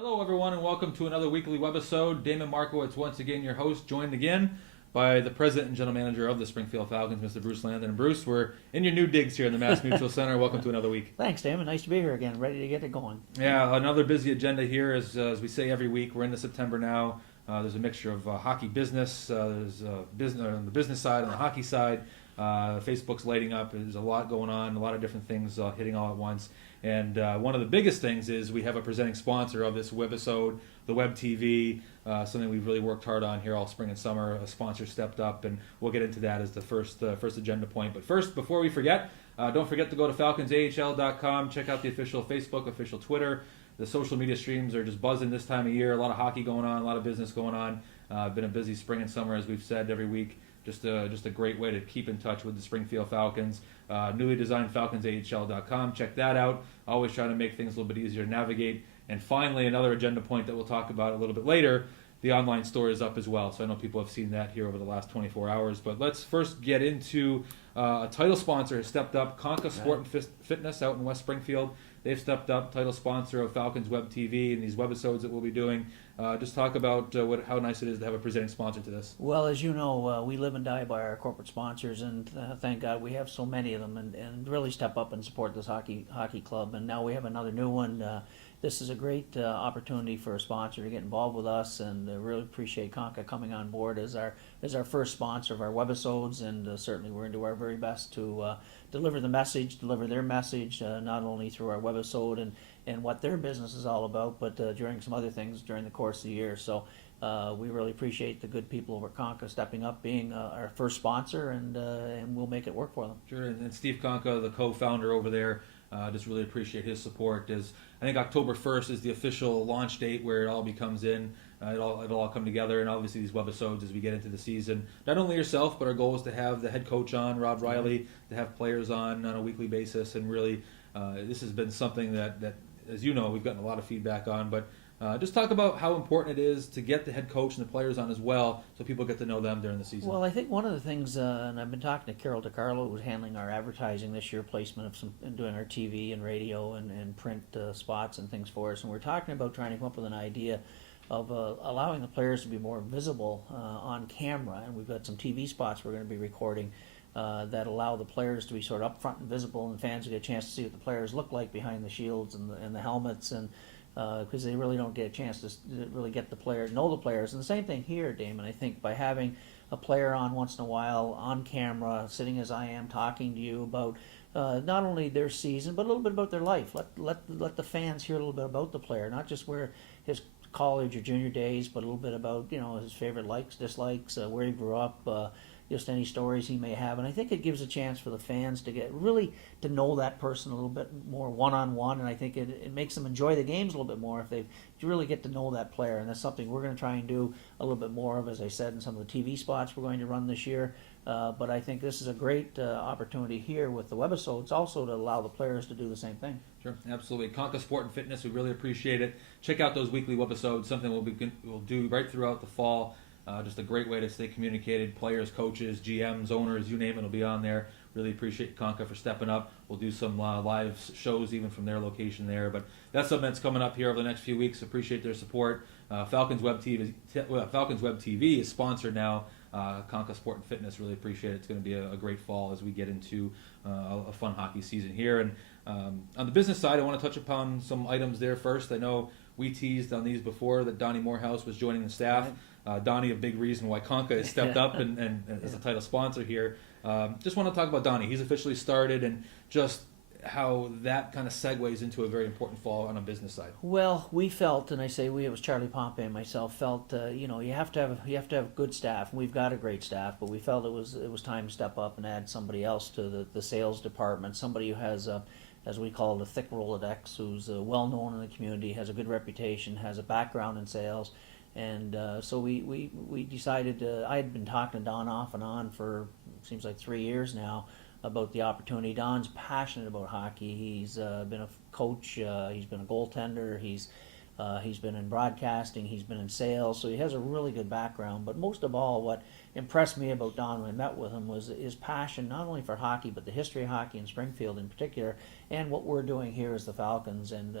Hello, everyone, and welcome to another weekly webisode. Damon Markiewicz, once again, your host, joined again by the president and general manager of the Springfield Falcons, Mr. Bruce Landon. And Bruce, we're in your new digs here in the Mass Mutual Center. Welcome to another week. Thanks, Damon. Nice to be here again. Ready to get it going. Yeah, another busy agenda here. As we say every week, we're into September now. There's a mixture of hockey business. There's business on the business side, on the hockey side. Facebook's lighting up. There's a lot going on, a lot of different things hitting all at once. And one of the biggest things is we have a presenting sponsor of this webisode, the WebTV, something we've really worked hard on here all spring and summer. A sponsor stepped up, and we'll get into that as the first agenda point. But first, before we forget, don't forget to go to FalconsAHL.com. Check out the official Facebook, official Twitter. The social media streams are just buzzing this time of year. A lot of hockey going on, a lot of business going on. Been a busy spring and summer, as we've said every week. Just a great way to keep in touch with the Springfield Falcons. Newly designed FalconsAHL.com. Check that out. Always trying to make things a little bit easier to navigate. And finally, another agenda point that we'll talk about a little bit later. The online store is up as well. So I know people have seen that here over the last 24 hours. But let's first get into a title sponsor has stepped up. Conca Sport and Fitness out in West Springfield. They've stepped up, title sponsor of Falcons WebTV and these webisodes that we'll be doing. Just talk about how nice it is to have a presenting sponsor to this. Well, as you know, we live and die by our corporate sponsors, and thank God we have so many of them, and really step up and support this hockey club. And now we have another new one. This is a great opportunity for a sponsor to get involved with us, and really appreciate Conca coming on board as our first sponsor of our webisodes, and certainly we're going to do our very best to deliver the message, deliver their message, not only through our webisode and what their business is all about, but during some other things during the course of the year. So we really appreciate the good people over at Conca stepping up, being our first sponsor, and we'll make it work for them. Sure, and Steve Conca, the co-founder over there, just really appreciate his support. As I think October 1st is the official launch date where it all becomes in. It'll all come together, and obviously these webisodes as we get into the season. Not only yourself, but our goal is to have the head coach on, Rob Riley, to have players on a weekly basis, and really this has been something that, as you know, we've gotten a lot of feedback on, but just talk about how important it is to get the head coach and the players on as well, so people get to know them during the season. Well, I think one of the things, and I've been talking to Carol DiCarlo, who's handling our advertising this year, placement of and doing our TV and radio and print spots and things for us, and we're talking about trying to come up with an idea of allowing the players to be more visible on camera, and we've got some TV spots we're going to be recording that allow the players to be sort of up front and visible, and fans will get a chance to see what the players look like behind the shields and the helmets, and because they really don't get a chance to really get the players, know the players. And the same thing here, Damon. I think by having a player on once in a while on camera, sitting as I am, talking to you about not only their season but a little bit about their life. Let the fans hear a little bit about the player, not just where his college or junior days, but a little bit about his favorite likes, dislikes, where he grew up. Just any stories he may have, and I think it gives a chance for the fans to get really to know that person a little bit more one-on-one, and I think it makes them enjoy the games a little bit more if they really get to know that player, and that's something we're going to try and do a little bit more of, as I said, in some of the TV spots we're going to run this year. But I think this is a great opportunity here with the webisodes also to allow the players to do the same thing. Sure, absolutely. Conca Sport and Fitness, we really appreciate it. Check out those weekly webisodes, something we'll do right throughout the fall. Just a great way to stay communicated. Players, coaches, GMs, owners, you name it, will be on there. Really appreciate Conca for stepping up. We'll do some live shows even from their location there. But that's something that's coming up here over the next few weeks. Appreciate their support. Falcons WebTV is sponsored now. Conca Sport and Fitness, really appreciate it. It's going to be a great fall as we get into a fun hockey season here. And on the business side, I want to touch upon some items there first. I know we teased on these before that Donnie Morehouse was joining the staff. Right. Donnie, a big reason why Conca has stepped up and as a title sponsor here. Just want to talk about Donnie. He's officially started, and just how that kind of segues into a very important fall on a business side. Well, we felt, and I say we, it was Charlie Pompey and myself, felt you have to have good staff, and we've got a great staff, but we felt it was time to step up and add somebody else to the sales department, somebody who has as we call it, a thick Rolodex, who's well known in the community, has a good reputation, has a background in sales. And so we decided, I had been talking to Don off and on for, seems like 3 years now, about the opportunity. Don's passionate about hockey. He's been a coach, he's been a goaltender, he's He's been in broadcasting, he's been in sales, so he has a really good background. But most of all, what impressed me about Don when I met with him was his passion not only for hockey, but the history of hockey in Springfield in particular, and what we're doing here as the Falcons. And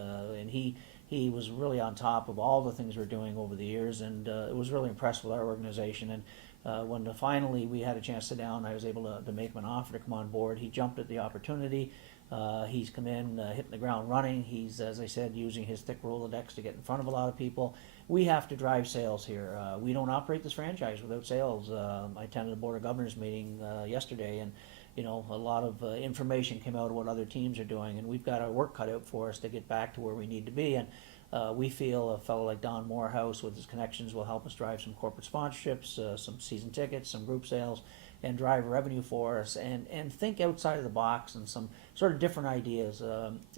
he was really on top of all the things we're doing over the years, and it was really impressed with our organization. And when finally we had a chance to sit down, I was able to make him an offer to come on board. He jumped at the opportunity. He's come in, hitting the ground running. He's, as I said, using his thick Rolodex to get in front of a lot of people. We have to drive sales here. We don't operate this franchise without sales. I attended a Board of Governors meeting yesterday, and a lot of information came out of what other teams are doing, and we've got our work cut out for us to get back to where we need to be. And we feel a fellow like Don Morehouse with his connections will help us drive some corporate sponsorships, some season tickets, some group sales, and drive revenue for us, and think outside of the box and some sort of different ideas.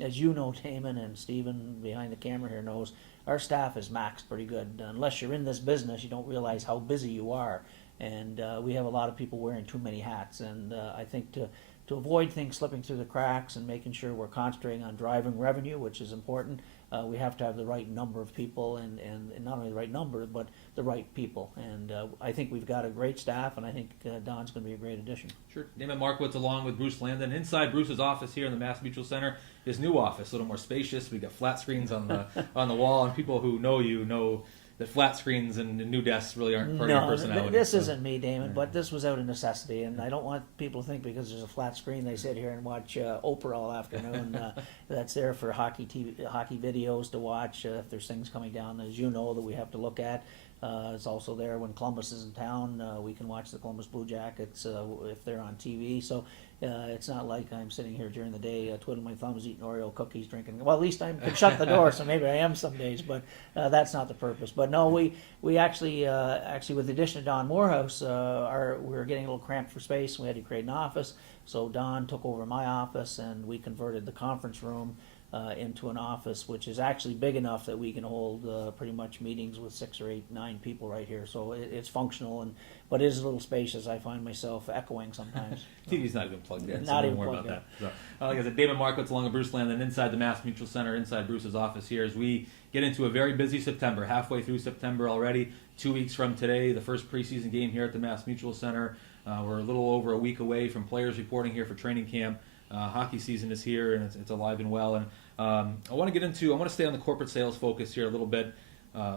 As you know, Damon, and Stephen behind the camera here knows, our staff is maxed pretty good. Unless you're in this business, you don't realize how busy you are. And we have a lot of people wearing too many hats. And I think to avoid things slipping through the cracks and making sure we're concentrating on driving revenue, which is important, we have to have the right number of people, and not only the right number, but the right people. And I think we've got a great staff, and I think Don's going to be a great addition. Sure. Damon Markiewicz along with Bruce Landon. Inside Bruce's office here in the Mass Mutual Center, his new office, a little more spacious. We got flat screens on the wall, and people who know you know that flat screens and new desks really aren't part of your personality. This isn't me, Damon, but this was out of necessity, and I don't want people to think because there's a flat screen they sit here and watch Oprah all afternoon. That's there for hockey videos to watch if there's things coming down, as you know, that we have to look at. It's also there when Columbus is in town. We can watch the Columbus Blue Jackets if they're on TV. So it's not like I'm sitting here during the day twiddling my thumbs, eating Oreo cookies, drinking. Well, at least I can shut the door, so maybe I am some days. But that's not the purpose. But no, we actually with the addition of Don Morehouse, we were getting a little cramped for space. We had to create an office. So Don took over my office, and we converted the conference room into an office which is actually big enough that we can hold pretty much meetings with 6 or 8, 9 people right here. So it's functional, but it is a little spacious. I find myself echoing sometimes. TV's not even plugged in. Not so even don't worry plugged about that. So, like I said, Damon Markiewicz along with Bruce Landon inside the Mass Mutual Center, inside Bruce's office here as we get into a very busy September. Halfway through September already. 2 weeks from today, the first preseason game here at the Mass Mutual Center. We're a little over a week away from players reporting here for training camp. Hockey season is here, and it's alive and well. And I want to stay on the corporate sales focus here a little bit.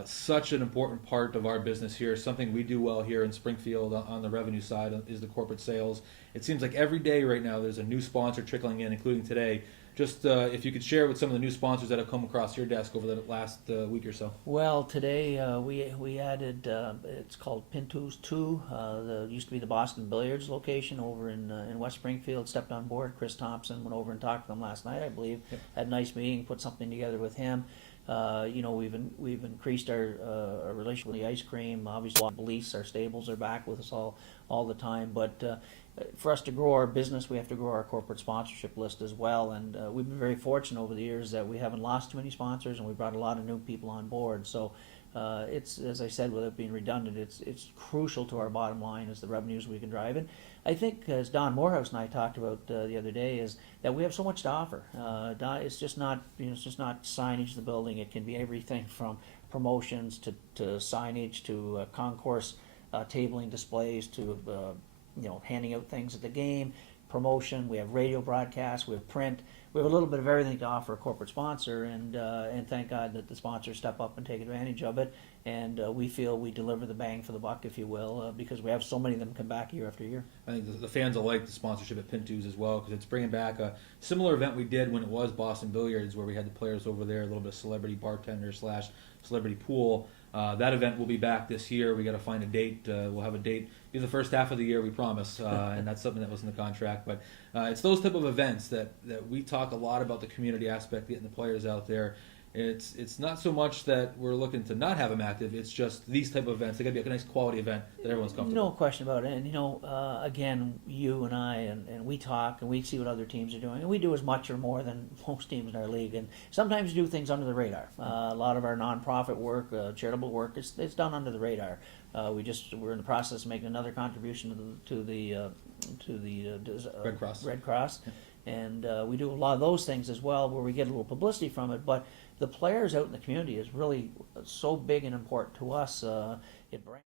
Such an important part of our business here. Something we do well here in Springfield on the revenue side is the corporate sales. It seems like every day right now there's a new sponsor trickling in, including today. Just if you could share with some of the new sponsors that have come across your desk over the last week or so. Well, today we added, it's called Pinto's 2. Used to be the Boston Billiards location over in West Springfield. Stepped on board. Chris Thompson went over and talked to them last night, I believe. Yep. Had a nice meeting, put something together with him. We've increased our relationship with the ice cream. Obviously, police, our stables are back with us all the time. But for us to grow our business, we have to grow our corporate sponsorship list as well. And we've been very fortunate over the years that we haven't lost too many sponsors, and we brought a lot of new people on board. So it's, as I said, without being redundant, it's crucial to our bottom line as the revenues we can drive. And I think, as Don Morehouse and I talked about the other day, is that we have so much to offer. It's just not signage in the building. It can be everything from promotions to signage to concourse tabling displays to handing out things at the game, promotion. We have radio broadcasts, we have print. We have a little bit of everything to offer a corporate sponsor, and thank God that the sponsors step up and take advantage of it. And we feel we deliver the bang for the buck, if you will, because we have so many of them come back year after year. I think the fans will like the sponsorship at Pinto's as well, because it's bringing back a similar event we did when it was Boston Billiards, where we had the players over there, a little bit of celebrity bartender / celebrity pool. That event will be back this year. We got to find a date. We'll have a date in the first half of the year, we promise, and that's something that was in the contract. But it's those type of events that we talk a lot about, the community aspect, getting the players out there. It's not so much that we're looking to not have them active. It's just these type of events. They got to be a nice quality event that everyone's comfortable. No question about it. And again, you and I and we talk and we see what other teams are doing, and we do as much or more than most teams in our league. And sometimes do things under the radar. A lot of our nonprofit work, charitable work, it's done under the radar. We're in the process of making another contribution to the Red Cross. and we do a lot of those things as well, where we get a little publicity from it. But the players out in the community is really so big and important to us. It brings